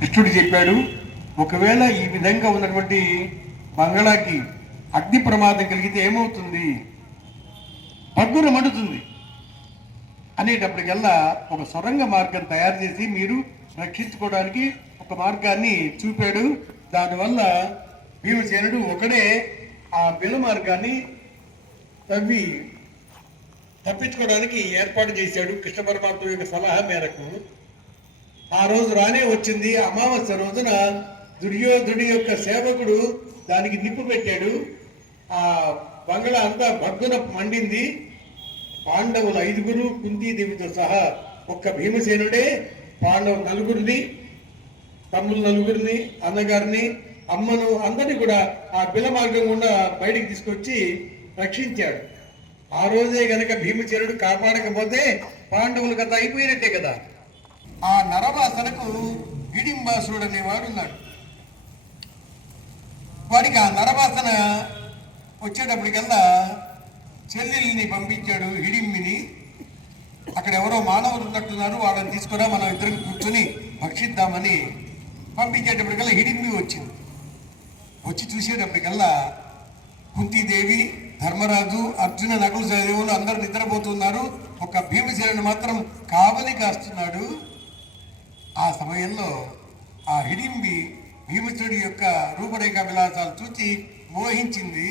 కృష్ణుడు చెప్పాడు, ఒకవేళ ఈ విధంగా ఉన్నటువంటి బంగళాకి అగ్ని ప్రమాదం కలిగితే ఏమవుతుంది, పద్దున మండుతుంది అనేటప్పటికల్లా ఒక సొరంగ మార్గం తయారు చేసి మీరు రక్షించుకోవడానికి ఒక మార్గాన్ని చూపాడు. దానివల్ల భీమసేనుడు ఒకడే ఆ బిల మార్గాన్ని తవ్వి తప్పించుకోవడానికి ఏర్పాటు చేశాడు. కృష్ణ పరమాత్మ యొక్క సలహా మేరకు ఆ రోజు రానే వచ్చింది. అమావాస్య రోజున దుర్యోధుడి యొక్క సేవకుడు దానికి నిప్పు పెట్టాడు. ఆ బంగళా అంతా భగ్గున మండింది. పాండవులు 5 కుంతీదేవితో సహా ఒక్క భీమసేనుడే పాండవులు 4 తమ్ముళ్ళు 4, అన్నగారిని, అమ్మను అందరినీ కూడా ఆ బిల మార్గం గుండా బయటికి తీసుకొచ్చి రక్షించాడు. ఆ రోజే గనక భీమసేనుడు కాపాడకపోతే పాండవులు కథ అయిపోయినట్టే కదా. ఆ నరవాసనకు హిడింబాసుడు అనేవాడు ఉన్నాడు. వాడికి ఆ నరవాసన వచ్చేటప్పటికల్లా చెల్లెల్ని పంపించాడు, హిడింబిని. అక్కడ ఎవరో మానవులు ఉన్నట్టున్నారు, వాళ్ళని తీసుకురా, మనం ఇద్దరం కూర్చొని భక్షిద్దామని పంపించేటప్పటికల్లా హిడింబి వచ్చింది. వచ్చి చూసేటప్పటికల్లా కుంతీదేవి, ధర్మరాజు, అర్జున, నకుల సహదేవులు అందరూ నిద్రపోతున్నారు. ఒక భీమసేనుడు మాత్రం కావలి కాస్తున్నాడు. ఆ సమయంలో ఆ హిడింబి భీమసేనుడి యొక్క రూపరేఖ విలాసాలు చూసి మోహించింది.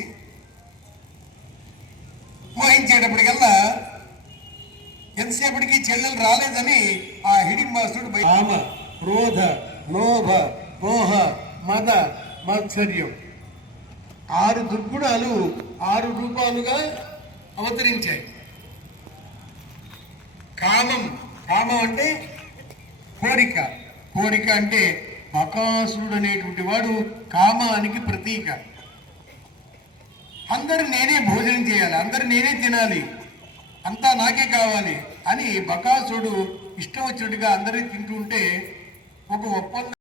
మోహించేటప్పటికల్లా ఎంతసేపటికి చెల్లెలు రాలేదని ఆ హిడింబాసుడు కామ, క్రోధ, లోభ, మోహ, మద, మాత్సర్యం 6 దుర్గుణాలు 6 రూపాలుగా అవతరించాయి. కామం అంటే కోరిక. కోరిక అంటే బకాసురుడు అనేటువంటి వాడు కామానికి ప్రతీక. అందరు నేనే భోజనం చేయాలి, అందరు నేనే తినాలి, అంతా నాకే కావాలి అని బకాసురుడు ఇష్టం వచ్చినట్టుగా అందరూ తింటుంటే ఒక ఒప్పందం